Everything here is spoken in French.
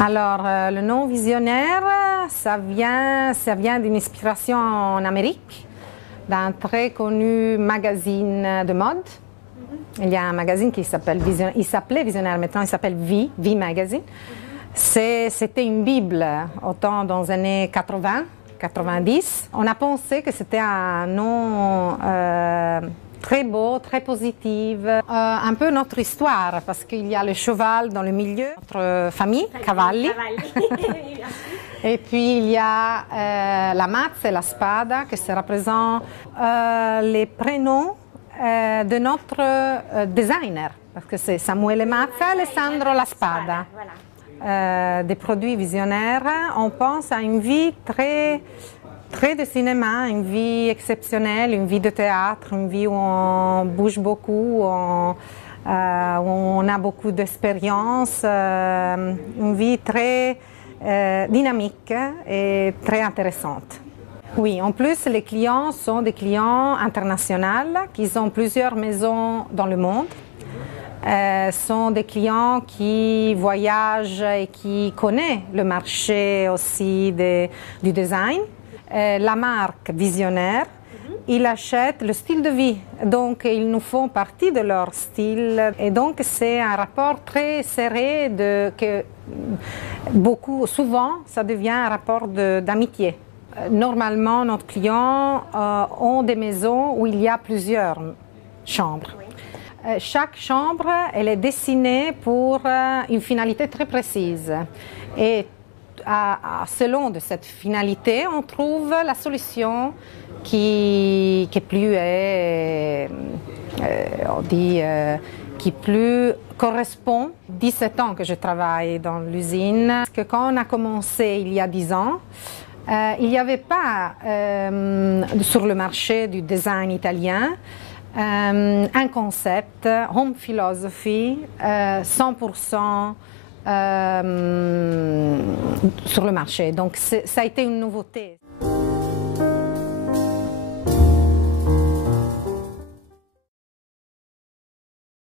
Alors, le nom visionnaire, ça vient d'une inspiration en Amérique, d'un très connu magazine de mode. Il y a un magazine qui s'appelait Visionnaire, maintenant il s'appelle V Magazine. C'était une bible, autant dans les années 80, 90. On a pensé que c'était un nom très beau, très positif, un peu notre histoire, parce qu'il y a le cheval dans le milieu, notre famille, Cavalli. Et puis il y a la mazza et la spada, qui se représentent les prénoms de notre designer, parce que c'est Samuele Mazza et Alessandro La Spada. Des produits visionnaires, on pense à une vie très de cinéma, une vie exceptionnelle, une vie de théâtre, une vie où on bouge beaucoup, où on a beaucoup d'expérience, une vie très dynamique et très intéressante. Oui, en plus, les clients sont des clients internationaux qui ont plusieurs maisons dans le monde. Sont des clients qui voyagent et qui connaissent le marché aussi du design. La marque Visionnaire, ils achètent le style de vie, donc ils nous font partie de leur style. Et donc c'est un rapport très serré souvent ça devient un rapport d'amitié. Normalement, nos clients ont des maisons où il y a plusieurs chambres. Chaque chambre, elle est dessinée pour une finalité très précise. Et selon de cette finalité, on trouve la solution qui plus correspond. 17 ans que je travaille dans l'usine. Parce que quand on a commencé il y a 10 ans, il n'y avait pas sur le marché du design italien un concept, home philosophy, 100% sur le marché. Donc ça a été une nouveauté.